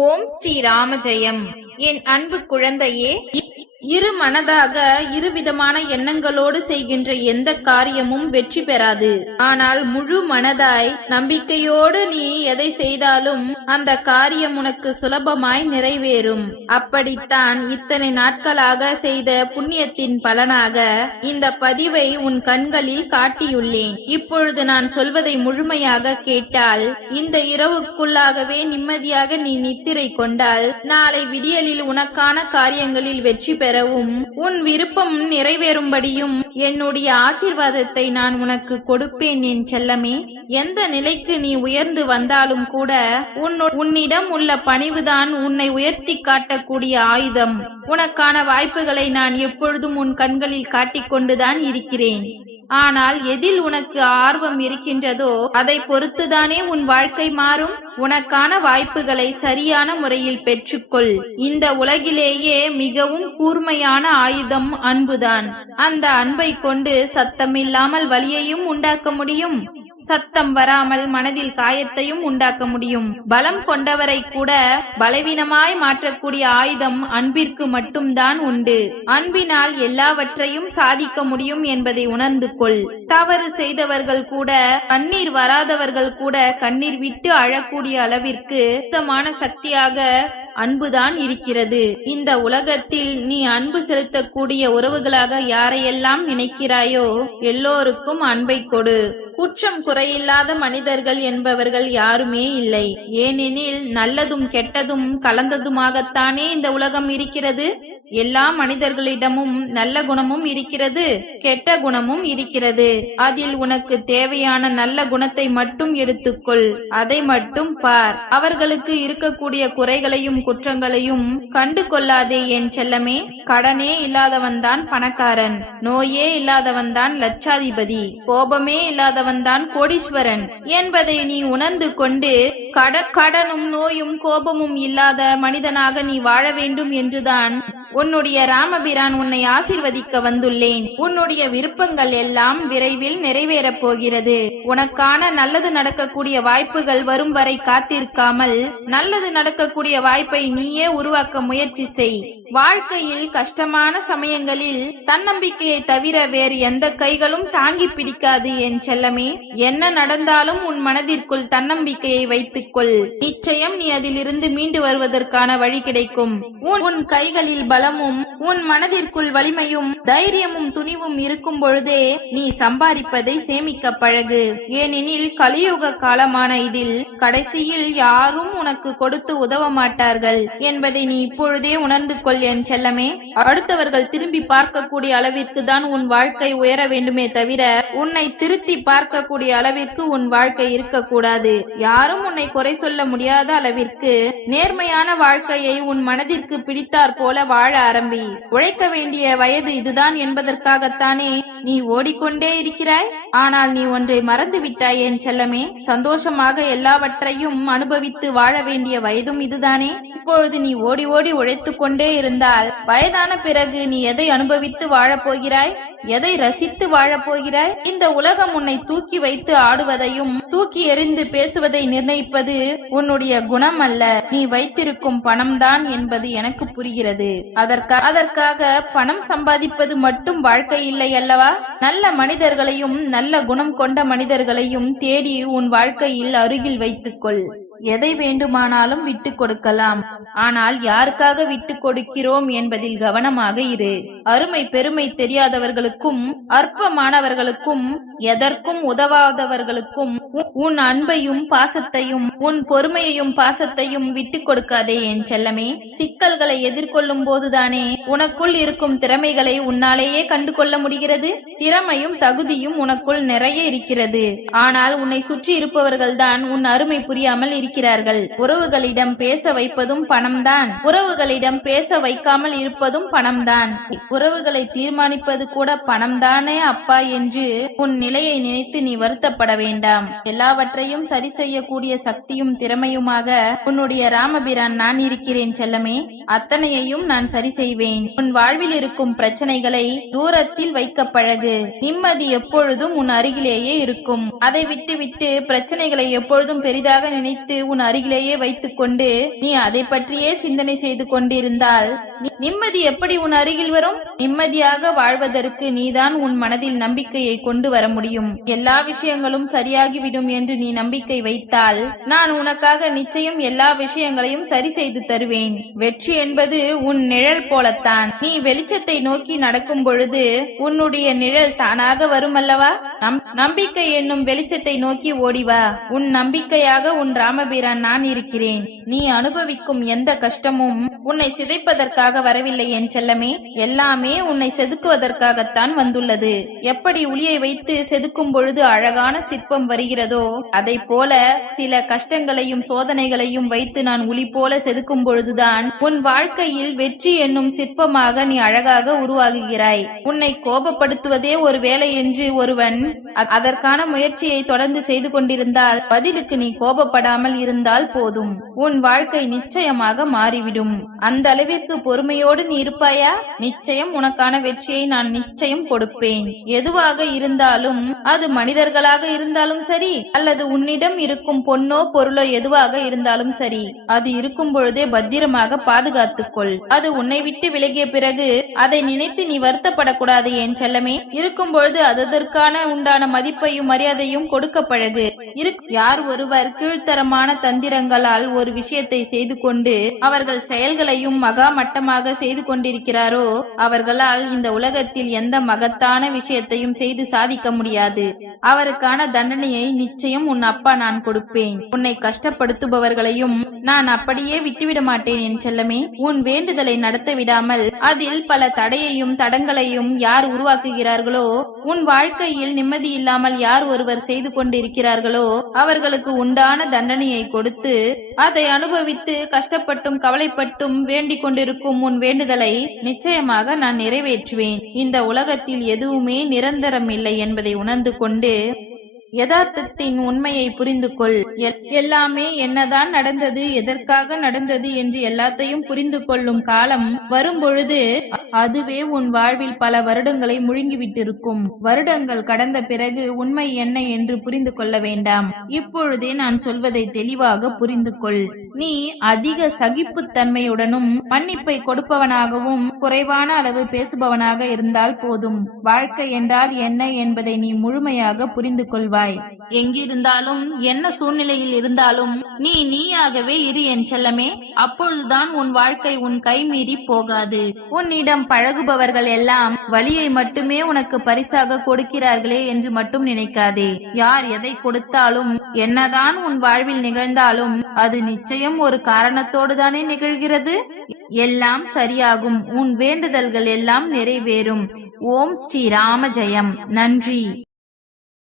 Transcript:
ஓம் ஸ்ரீ ராம ஜெயம். என் அன்பு குழந்தையே, இரு மனதாக இருவிதமான எண்ணங்களோடு செய்கின்ற எந்த காரியமும் வெற்றி பெறாது. ஆனால் முழு மனதாய் நம்பிக்கையோடு நீ எதை செய்தாலும் அந்த காரியம் உனக்கு சுலபமாய் நிறைவேறும். அப்படித்தான் இத்தனை நாட்களாக செய்த புண்ணியத்தின் பலனாக இந்த பதிவை உன் கண்களில் காட்டியுள்ளேன். இப்பொழுது நான் சொல்வதை முழுமையாக கேட்டால், இந்த இரவுக்குள்ளாகவே நிம்மதியாக நீ நித்திரை கொண்டால் நாளை விடியலில் உனக்கான காரியங்களில் வெற்றி பெறவும் உன் விருப்பம் நிறைவேறும்படியும் என்னுடைய ஆசீர்வாதத்தை நான் உனக்கு கொடுப்பேன் என் செல்லமே. எந்த நிலைக்கு நீ உயர்ந்து வந்தாலும் கூட உன்னிடம் உள்ள பணிவுதான் உன்னை உயர்த்தி காட்டக்கூடிய ஆயுதம். உனக்கான வாய்ப்புகளை நான் எப்பொழுதும் உன் கண்களில் காட்டிக்கொண்டுதான் இருக்கிறேன். ஆனால் எதில் உனக்கு ஆர்வம் இருக்கின்றதோ அதை பொறுத்துதானே உன் வாழ்க்கை மாறும். உனக்கான வாய்ப்புகளை சரியான முறையில் பெற்றுக்கொள். இந்த உலகிலேயே மிகவும் கூர்மையான ஆயுதம் அன்புதான். அந்த அன்பை கொண்டு சத்தமில்லாமல் வலியையும் உண்டாக்க முடியும், சத்தம் வராமல் மனதில் காயத்தையும் உண்டாக்க முடியும். பலம் கொண்டவரை கூட பலவீனமாய் மாற்றக்கூடிய ஆயுதம் அன்பிற்கு மட்டும்தான் உண்டு. அன்பினால் எல்லாவற்றையும் சாதிக்க முடியும் என்பதை உணர்ந்து கொள். தவறு செய்தவர்கள் கூட, கண்ணீர் வராதவர்கள் கூட கண்ணீர் விட்டு அழக்கூடிய அளவிற்கு சுத்தமான சக்தியாக அன்புதான் இருக்கிறது. இந்த உலகத்தில் நீ அன்பு செலுத்தக்கூடிய உறவுகளாக யாரையெல்லாம் நினைக்கிறாயோ எல்லோருக்கும் அன்பை கொடு. குற்றம் குறையில்லாத மனிதர்கள் என்பவர்கள் யாருமே இல்லை. ஏனெனில் நல்லதும் கெட்டதும் கலந்ததுமாகத்தானே இந்த உலகம் இருக்கிறது. எல்லா மனிதர்களிடமும் நல்ல குணமும் இருக்கிறது, கெட்ட குணமும் இருக்கிறது. அதில் உனக்கு தேவையான நல்ல குணத்தை மட்டும் எடுத்துக்கொள், அதை மட்டும் பார். அவர்களுக்கு இருக்கக்கூடிய குறைகளையும் குற்றங்களையும் கண்டு கொள்ளாதே என் செல்லமே. கடனே இல்லாதவன் தான் பணக்காரன், நோயே இல்லாதவன் தான் லட்சாதிபதி, கோபமே இல்லாதவன் தான் கோடீஸ்வரன் என்பதை நீ உணர்ந்து கொண்டு கடனும் நோயும் கோபமும் இல்லாத மனிதனாக நீ வாழ வேண்டும் என்றுதான் உன்னுடைய ராமபிரான் உன்னை ஆசீர்வதிக்க வந்துள்ளேன். உன்னுடைய விருப்பங்கள் எல்லாம் விரைவில் நிறைவேறப் போகிறது. உனக்கான நல்லது நடக்கக்கூடிய வாய்ப்புகள் வரும் வரை காத்திருக்காமல் நல்லது நடக்கக்கூடிய வாய்ப்பை நீயே உருவாக்க முயற்சி செய். வாழ்க்கையில் கஷ்டமான சமயங்களில் தன்னம்பிக்கையை தவிர வேறு எந்த கைகளும் தாங்கி பிடிக்காது என் செல்லமே. என்ன நடந்தாலும் உன் மனதிற்குள் தன்னம்பிக்கையை வைத்துக்கொள். நிச்சயம் நீ அதிலிருந்து மீண்டு வருவதற்கான வழி கிடைக்கும். உன் கைகளில் பலமும் உன் மனதிற்குள் வலிமையும் தைரியமும் துணிவும் இருக்கும் பொழுதே நீ சம்பாதிப்பதை சேமிக்க பழகு. ஏனெனில் கலியுக காலமான இதில் கடைசியில் யாரும் உனக்கு கொடுத்து உதவ மாட்டார்கள் என்பதை நீ இப்பொழுதே உணர்ந்து கொள் என் செல்லமே. அடுத்தவர்கள் திரும்பி பார்க்கக்கூடிய அளவிற்கு தான் உன் வாழ்க்கை உயர வேண்டுமே தவிர உன்னை திருத்தி பார்க்கக்கூடிய அளவிற்கு உன் வாழ்க்கை இருக்கக்கூடாது. யாரும் உன்னை குறை சொல்ல முடியாத அளவிற்கு நேர்மையான வாழ்க்கையை உன் மனதிற்கு பிடித்தாற் போல வாழ ஆரம்பி. உழைக்க வேண்டிய வயது இதுதான் என்பதற்காகத்தானே நீ ஓடிக்கொண்டே இருக்கிறாய். ஆனால் நீ ஒன்றை மறந்து விட்டாய் என் செல்லமே. சந்தோஷமாக எல்லாவற்றையும் அனுபவித்து வாழ வேண்டிய வயதும் இதுதானே. இப்பொழுது நீ ஓடி ஓடி உழைத்துக் கொண்டே இருந்தால் வயதான பிறகு நீ எதை அனுபவித்து வாழப்போகிறாய், எதை ரசித்து வாழப்போகிறாய்? இந்த உலகம் உன்னை தூக்கி வைத்து ஆடுவதையும் தூக்கி எறிந்து பேசுவதை நிர்ணயிப்பது உன்னுடைய குணம் அல்ல, நீ வைத்திருக்கும் பணம்தான் என்பது எனக்கு புரிகிறது. அதற்காக பணம் சம்பாதிப்பது மட்டும் வாழ்க்கை இல்லை அல்லவா? நல்ல மனிதர்களையும் நல்ல குணம் கொண்ட மனிதர்களையும் தேடி உன் வாழ்க்கையில் அருகில் வைத்துக்கொள். எதை வேண்டுமானாலும் விட்டு கொடுக்கலாம். ஆனால் யாருக்காக விட்டு கொடுக்கிறோம் என்பதில் கவனமாக இரு. அருமை பெருமை தெரியாதவர்களுக்கும் அற்பமானவர்களுக்கும் எதற்கும் உதவாதவர்களுக்கும் உன் அன்பையும் பாசத்தையும் உன் பொறுமையையும் பாசத்தையும் விட்டு கொடுக்காதே என் செல்லமே. சிக்கல்களை எதிர்கொள்ளும் போதுதானே உனக்குள் இருக்கும் திறமைகளை உன்னாலேயே கண்டு கொள்ள முடிகிறது. திறமையும் தகுதியும் உனக்குள் நிறைய இருக்கிறது. ஆனால் உன்னை சுற்றி இருப்பவர்கள் தான் உன் அருமை புரியாமல் இருக்கிறார்கள். உறவுகளிடம் பேச வைப்பதும் பணம்தான், உறவுகளிடம் பேச வைக்காமல் இருப்பதும் பணம்தான். உறவுகளை தீர்மானிப்பது கூட பணம்தானே அப்பா என்று உன் நிலையை நினைத்து நீ வருத்தப்பட வேண்டாம். எல்லாவற்றையும் சரி செய்யக்கூடிய சக்தியும் திறமையுமாக உன்னுடைய ராமபிரான் நான் இருக்கிறேன் செல்லமே. அத்தனையையும் நான் சரி செய்வேன். உன் வாழ்வில் இருக்கும் பிரச்சனைகளை தூரத்தில் வைக்க பழகு. நிம்மதி எப்பொழுதும் உன் அருகிலேயே இருக்கும். அதை விட்டு விட்டு பிரச்சனைகளை எப்பொழுதும் பெரிதாக நினைத்து உன் அருகிலேயே வைத்துக்கொண்டு நீ அதை பற்றியே சிந்தனை செய்து கொண்டிருந்தால் நிம்மதி எப்படி உன் அருகில் வரும்? நிம்மதியாக வாழ்வதற்கு நீதான் உன் மனதில் நம்பிக்கையை கொண்டு வர முடியும். எல்லா விஷயங்களும் சரியாகிவிடும் என்று நீ நம்பிக்கை வைத்தால் நான் உனக்காக நிச்சயம் எல்லா விஷயங்களையும் சரி செய்து தருவேன். வெற்றி என்பது உன் நிழல் போலத்தான். நீ வெளிச்சத்தை நோக்கி நடக்கும் பொழுது உன்னுடைய நிழல் தானாக வரும் அல்லவா? நம்பிக்கை என்னும் வெளிச்சத்தை நோக்கி ஓடிவா. உன் நம்பிக்கையாக உன் ராமபிரான் நான் இருக்கிறேன். நீ அனுபவிக்கும் எந்த கஷ்டமும் உன்னை சிதைப்பதற்காக வரவில்லை என் செல்லமே. எல்லாமே உன்னை செதுக்குவதற்காகத்தான் வந்துள்ளது. எப்படி உளியை வைத்து செதுக்கும் பொழுது அழகான சிற்பம் வருகிறதோ அதை போல சில கஷ்டங்களையும் சோதனைகளையும் வைத்து நான் உளி போல செதுக்கும் பொழுதுதான் உன் வாழ்க்கையில் வெற்றி என்னும் சிற்பமாக நீ அழகாக உருவாகுகிறாய். உன்னை கோபப்படுத்துவதே ஒரு வேலை என்று ஒருவன் அதற்கான முயற்சியை தொடர்ந்து செய்து கொண்டிருந்தால் பதிலுக்கு நீ கோபப்படாமல் இருந்தால் போதும். உன் வாழ்க்கை நிச்சயமாக மாறிவிடும். அந்த அளவிற்கு பொறுமையோடு நீ இருப்பாயா? நிச்சயம் உனக்கான வெற்றியை நான் நிச்சயம் கொடுப்பேன். எதுவாக இருந்தாலும் அது மனிதர்களாக இருந்தாலும் சரி அல்லது உன்னிடம் இருக்கும் பொன்னோ பொருளோ எதுவாக இருந்தாலும் சரி அது இருக்கும் பொழுதே பத்திரமாக பாதுகாத்துக்கொள். அது உன்னை விட்டு விலகிய பிறகு அதை நினைத்து நீ வருத்தப்படக்கூடாது என் செல்லமே. இருக்கும் பொழுது அதற்கான உண்டான மதிப்பையும் மரியாதையும் கொடுக்க பழகு. யார் ஒருவர் கீழ்த்தரமான தந்திரங்களால் ஒரு விஷயத்தை செய்து கொண்டு அவர்கள் செயல்களையும் மகா மட்டமாக செய்து கொண்டிருக்கிறாரோ அவர்களால் இந்த உலகத்தில் எந்த மகத்தான விஷயத்தையும் செய்து சாதிக்க முடியாது. அவருக்கான தண்டனையை நிச்சயம் உன் அப்பா நான் கொடுப்பேன். உன்னை கஷ்டப்படுத்துபவர்களையும் நான் அப்படியே விட்டுவிட மாட்டேன் என் செல்லமே. உன் வேண்டுதலை நடத்த விடாமல் அதில் பல தடையையும் தடங்களையும் யார் உருவாக்குகிறார்களோ உன் வாழ்க்கையில் நிம்மதி இல்லாமல் யார் ஒருவர் செய்து கொண்டிருக்கிறார்களோ அவர்களுக்கு உண்டான தண்டனையை கொடுத்து அதை அனுபவித்து கஷ்டப்பட்டும் கவலைப்பட்டும் வேண்டிக் கொண்டிருக்கும் உன் வேண்டுதலை நிச்சயமாக நான் நிறைவேற்றுவேன். இந்த உலகத்தில் எதுவுமே நிரந்தரம் இல்லை என்பதை உணர்ந்து கொண்டு யதார்த்தத்தின் உண்மையை புரிந்து கொள். எல்லாமே என்னதான் நடந்தது, எதற்காக நடந்தது என்று எல்லாத்தையும் புரிந்து கொள்ளும் காலம் வரும்பொழுது அதுவே உன் வாழ்வில் பல வருடங்களை முழுங்கிவிட்டிருக்கும். வருடங்கள் கடந்த பிறகு உண்மை என்ன என்று புரிந்து கொள்ள வேண்டாம். இப்பொழுதே நான் சொல்வதை தெளிவாக புரிந்து கொள். நீ அதிக சகிப்புத்தன்மையுடனும் மன்னிப்பை கொடுப்பவனாகவும் குறைவான அளவு பேசுபவனாக இருந்தால் போதும். வாழ்க்கை என்றால் என்ன என்பதை நீ முழுமையாக புரிந்து கொள்வாய். எங்கிருந்தாலும் என்ன சூழ்நிலையில் இருந்தாலும் நீ நீயாகவே இரு என் செல்லமே. அப்பொழுதுதான் உன் வாழ்க்கை உன் கை மீறி போகாது. உன்னிடம் பழகுபவர்கள் எல்லாம் வலியை மட்டுமே உனக்கு பரிசாக கொடுக்கிறார்களே என்று மட்டும் நினைக்காதே. யார் எதை கொடுத்தாலும் என்னதான் உன் வாழ்வில் நிகழ்ந்தாலும் அது நிச்சயம் ஒரு காரணத்தோடு தானே நிகழ்கிறது. எல்லாம் சரியாகும். உன் வேண்டுதல்கள் எல்லாம் நிறைவேறும். ஓம் ஸ்ரீ ராம ஜெயம். நன்றி.